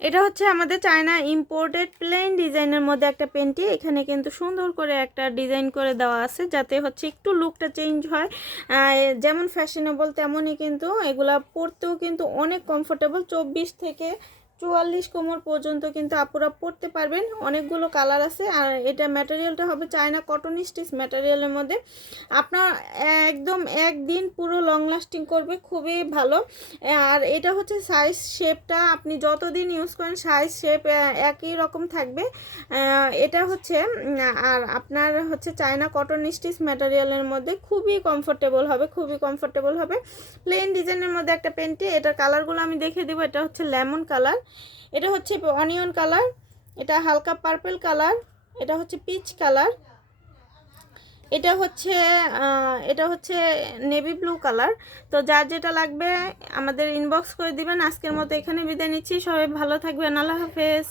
এটা হচ্ছে আমাদের চায়না ইম্পোর্টেড প্লেন ডিজাইনের মধ্যে একটা পেন্টি। এখানে কিন্তু সুন্দর করে একটা ডিজাইন করে দেওয়া আছে যাতে হচ্ছে একটু লুকটা চেঞ্জ হয়। যেমন ফ্যাশনেবল তেমনই কিন্তু এগুলা পরতেও কিন্তু অনেক কমফোর্টেবল। 24 থেকে 44 কোমর পর্যন্ত কিন্তু আপুরা পরতে পারবেন। অনেকগুলো কালার আছে। আর এটা ম্যাটেরিয়ালটা হবে চায়না কটন স্টিচ ম্যাটেরিয়ালের মধ্যে। আপনার একদম একদিন পুরো লং লাস্টিং করবে, খুবই ভালো। আর এটা হচ্ছে সাইজ শেপটা আপনি যতদিন ইউজ করেন সাইজ শেপ একই রকম থাকবে। এটা হচ্ছে আর আপনার হচ্ছে চায়না কটন স্টিচ ম্যাটেরিয়ালের মধ্যে খুবই কমফোর্টেবল হবে, খুবই কমফোর্টেবল হবে। প্লেন ডিজাইনের মধ্যে একটা প্যান্টি। এটার কালারগুলো আমি দেখিয়ে দেবো। এটা হচ্ছে লেমন কালার, এটা হচ্ছে অনিয়ন কালার, এটা হালকা পার্পল কালার, এটা হচ্ছে পিচ কালার, এটা হচ্ছে নেভি ব্লু কালার। তো যার যেটা লাগবে আমাদের ইনবক্স করে দিবেন। আজকের মতো এখানে বিদায় নিচ্ছি। সবাই ভালো থাকবেন। আল্লাহ হাফেজ।